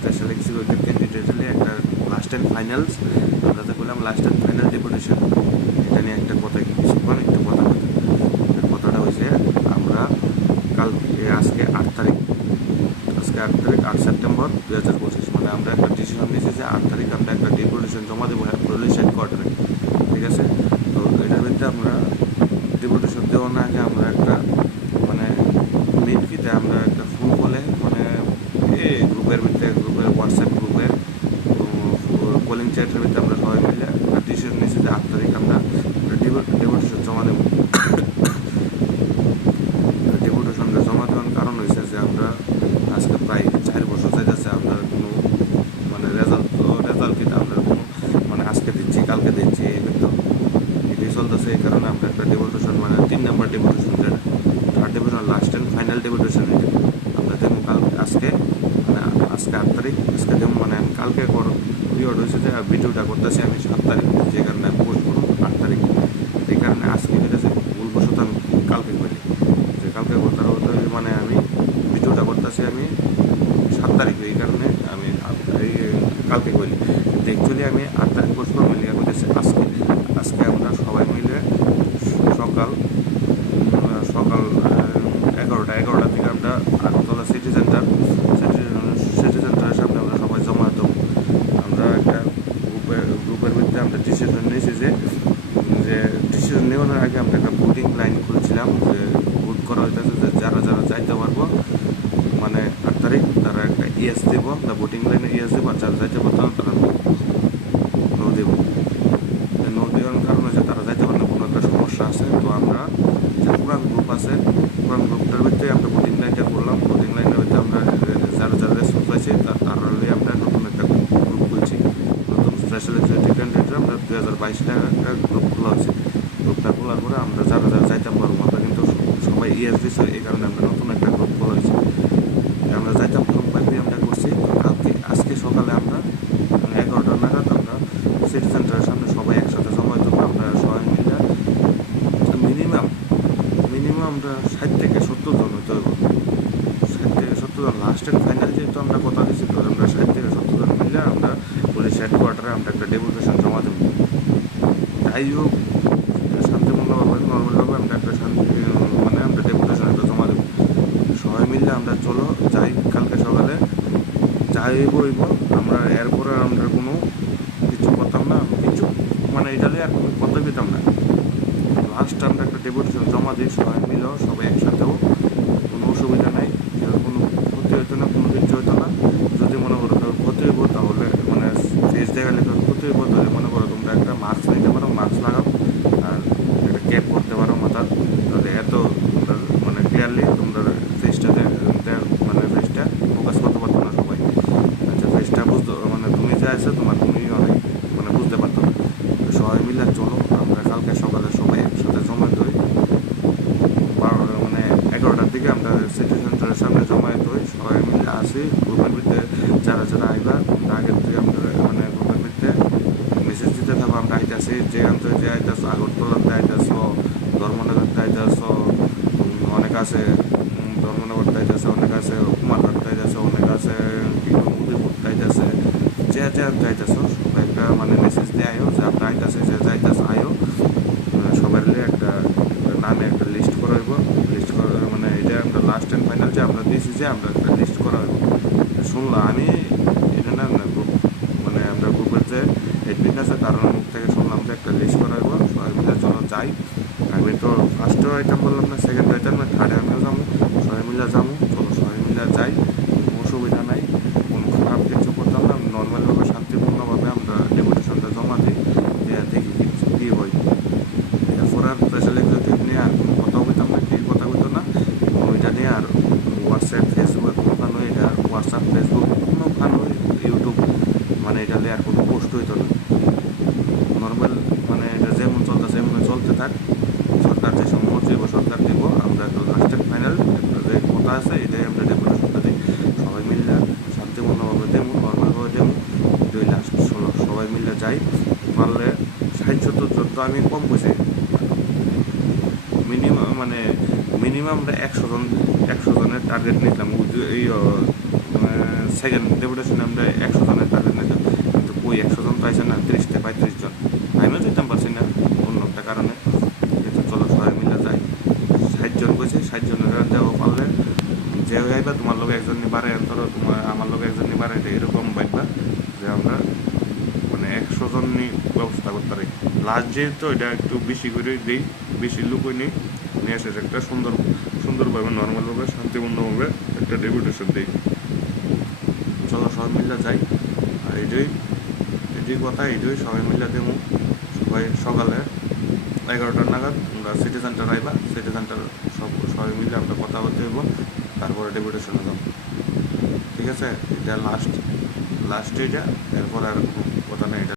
Special executive candidate হলে একটা last and finals আমরা তো বললাম লাস্ট অ্যান্ড ফাইনাল ডেপুটেশন এটা নিয়ে একটা কথা কিছুক্ষণ একটু কথা কথাটা হয়েছে, আমরা কাল আজকে আট তারিখ। আজকে আট তারিখ, আট সেপ্টেম্বর দু হাজার পঁচিশ। মানে আমরা একটা ডিসিশন নিয়েছি যে আট তারিখ আমরা একটা ডেপুটেশন জমা দেবো পুলিশ হেডকোয়ার্টারে ঠিক আছে? তো এটার ভিত্তিতে আমরা ডেপুটেশন দেওয়ার আগে আমরা একটা মানে মিটকিতে আমরা একটা ফোন বলে মানে এই গ্রুপের ভিতরে গ্রুপের হোয়াটসঅ্যাপ গ্রুপের কলিং চ্যাটের ভিতরে আমরা সবাই মিলে ডিসিশন নিয়েছি যে আট তারিখ আমরা ডেপুটেশন জমা দেবো। ডেপুটেশনটা জমা দেওয়ার কারণ হয়েছে যে আমরা আজকে প্রায় চার বছর যাইতেছে, আমরা কোনো মানে রেজাল্ট রেজাল্ট কিন্তু আমরা কোনো মানে আজকে দিচ্ছি, কালকে দিচ্ছি, এই কিন্তু এটাই চলতেছে, এই কারণে আমরা একটা ডেপুটেশন মানে তিন number deputation third deputation last and final deputation আমরা দেবো কাল আজকে। আট তারিখ, আজকে দেবো মানে আমি কালকে পিরিয়ড হয়েছে যে ভিডিওটা করতেছি আমি সাত তারিখ, যে কারণে আমি পোস্ট করব আট তারিখ। এই কারণে আজকে হয়েছে ভুলবশত আমি কালকে করি যে কালকে করতে হতে মানে আমি ভিডিওটা করতেছি আমি সাত তারিখ, এই কারণে আমি কালকে করি অ্যাকচুয়ালি আমি আট তারিখ পোস্ট করব লিখা করতেছি। আজকে আজকে আমরা সবাই মিলে সকাল সকাল আহ, এগারোটা এগারোটা থেকে আমরা Agartala city centre city city সেন্টারের সামনে আমরা সবাই জমা দেবো আমরা একটা গ্রুপের গ্রুপের মধ্যে আমরা ডিসিশন নিয়েছি যে যে নেওয়ার আগে আমরা একটা বোটিং লাইন খুলছিলাম যে বুট করা হইতেছে যে যারা যারা যাইতে পারব মানে আট তারিখ তারা একটা ইয়েস দেবো তা বোটিং লাইনে ইয়েস দেবো, আর যারা যাইতে পারতো তারা নো দেবো নো দেওয়ার কারণ হচ্ছে তারা যাইতে পারে না কোনো একটা সমস্যা আছে তো আমরা যে পুরান গ্রুপ আছে পুরান গ্রুপটার ভিতরে আমরা ভোটিং লাইনটা করলাম ভোটিং লাইনের ভিতরে আমরা যারা যারা রেসপন্স পাইছি তা- তারা নিয়ে আমরা নতুন একটা গ্রুপ খুলছি নতুন স্পেশাল এক্সিকিউটিভ ক্যান্ডিডেট আমরা দুই হাজার বাইশ টাকা একটা গ্রুপ খোলা হচ্ছে গ্রুপটা খোলার পরে আমরা যারা যারা যাইতে পারব আমরা কিন্তু সবাই ইয়েস এই কারণে আমরা নতুন একটা গ্রুপ খোলা হয়েছে। আমরা যাইতাম গ্রুপ পাইপে আমরা করছি। কালকে, আজকে সকালে আমরা মানে এগারোটা নাগাদ আমরা সিটি সেন্টারের সামনে সবাই একসাথে জমা হইতে আমরা সবাই মিলে। মিনিমাম মিনিমাম আমরা ষাট থেকে সত্তর জন হইতে হইব। ষাট থেকে সত্তর জন লাস্ট অ্যান্ড ফাইনাল যেহেতু আমরা কথা দিচ্ছি তো আমরা ষাট থেকে সত্তর জন মিলে আমরা পুলিশ হেডকোয়ার্টারে আমরা একটা ডেপুটেশন জমা দেবো। যাই হোক শান্তিপূর্ণভাবে নর্মালভাবে আমরা একটা শান্তি মানে আমরা ডেপুটেশন একটা জমা দেবো সবাই মিলে আমরা চলো, যাই কালকে সকালে। যাই বইব, আমরা এরপরে আমরা কোনো কিছু করতাম না কিছু মানে এটালে আর কোনো কথা পেতাম না। লাস্ট আমরা একটা ডেপুটেশন জমা দিই সবাই মিলেও সবাই একসাথেও, কোনো অসুবিধা নাই কোনো ক্ষতি হতো না, কোনো কিছু হতো না। যদি মনে করো কেউ ক্ষতি হইব, তাহলে মানে ফেস দেখালে কেউ ক্ষতি হইব, তাহলে মনে করো তোমরা একটা মাস্ক নিতে পারো মাস্ক লাগাও আর একটা ক্যাপ করতে পারো মাথার তাহলে এত তোমরা মানে ক্লিয়ারলি তোমরা ফেসটাতে মানে ফেসটা ফোকাস করতে পারতো না সবাই আচ্ছা ফেসটা বুঝতে মানে তুমি যে আছো তোমার তুমি অনেক মানে বুঝতে পারতো না তো সবাই মিলে চলো আমরা কালকে সকালে সবাই একসাথে জমায়েত হই বারো মানে দিকে আমরা সিটি সেন্টারের সামনে জমায়েত হই। সবাই মিলে আসি। গ্রুপের ভিতরে যারা যারা আইবা তোমরা আগের থেকে আমরা মানে গ্রুপের ভিতরে মেসেজ দিতে থাকব। আমরা আইতাছি, যে আন্তর্জাতিক আইতাছো, আগরতলাতে আইতাছো, ধর্মনগরতে আইতাছো অনেক আছে ধর্মনগর আইতাছে, অনেক আছে কুমারঘাটতে আইতাছে, অনেক আছে কিন্তু উদয়পুরতে আইতাছে। যে যে আইতাছো একটা মানে মেসেজ দিয়ে আয়ো যে আমরা আইতাছে, যে যাইতাছে আয়ো সবার লিয়ে একটা একটা নামে একটা লিস্ট করা হইব লিস্ট করা মানে এটা আমরা লাস্ট অ্যান্ড ফাইনাল যে আমরা একটা লিস্ট করা শুনলাম, আমি এটা না গ্রুপ মানে আমরা গ্রুপের যে অ্যাডমিট আছে তার মুখ থেকে শুনলাম যে একটা লিস্ট করা হইব সবাই চলো যাই। আমি তো ফার্স্ট আইটেম বললাম না সেকেন্ড আইটেম না থার্ড আমিও যাব, সবাই মিলে যাব, চলো সবাই মিলে যাই অসুবিধা নাই কোনো খারাপ কিছু করতাম না নর্মালভাবে শান্তিপূর্ণভাবে আমরা ডেপুটেশনটা জমা দিই দিয়ে দেখি কি কী হয় এরপর আর স্পেশাল এক্সিকিউটিভ নিয়ে আর কোনো কথা বলতাম না কি কথা বলতো না ওইটা নিয়ে আর হোয়াটসঅ্যাপ ফেসবুক কোনো খান এটা হোয়াটসঅ্যাপ ফেসবুক কোনো খান ইউটিউব মানে এটা নিয়ে আর কোনো পোস্ট হইতো না। নর্মাল মানে এটা যেমন চলতেছে এমন চলতে থাক, সরকার যে সময় দিব সরকার দিব, আমরা তো লাস্টের ফাইনাল যে কথা আছে, এটাই আমরা ডেপুটেশনটা দিই সবাই মিলে শান্তিপূর্ণভাবে দেবো নর্মালভাবে দেবো দুই লাস্ট ষোলো সবাই মিলে যাই। পারলে জন তো আমি কম কইছি। মিনিমাম মানে মিনিমাম আমরা একশো জন, একশো জনের টার্গেট নিতাম এই সেকেন্ড ডেপুটেশনে আমরা একশো জনের টার্গেট নিতাম কিন্তু কই একশো জন পাইছে না, তিরিশটা পঁয়ত্রিশ জন। আমিও যেতাম পারছি না, অন্য একটা কারণে। কিন্তু চলো সবাই মিলে যাই। ষাট জন কইছে, ষাট জনের দেওয়া পারলে। যে আইবা, তোমার লোক একজন নিবারে ধরো তোমার, আমার লোক একজন নিবারে এরকম বাইবা যে আমরা মানে একশো জন ব্যবস্থা করতে পারি। লাস্ট যেহেতু এটা একটু বেশি করে দিই, বেশি লুকই নিই নিয়ে এসে একটা সুন্দর, সুন্দরভাবে নর্মালভাবে শান্তিপূর্ণভাবে একটা ডেপুটেশন দিই। চলো সবাই মিলে যাই। আর এটাই এটাই কথা, এটাই সবাই মিলে দেবো। সবাই সকালে এগারোটার নাগাদ আমরা সিটি সেন্টার আইবা সিটি সেন্টার সব, সবাই মিলে আমরা কথা বলতে হইব তারপরে ডেপুটেশন যাব। ঠিক আছে? এটা লাস্ট লাস্ট এটা, এরপর আর কথা নেই। এটা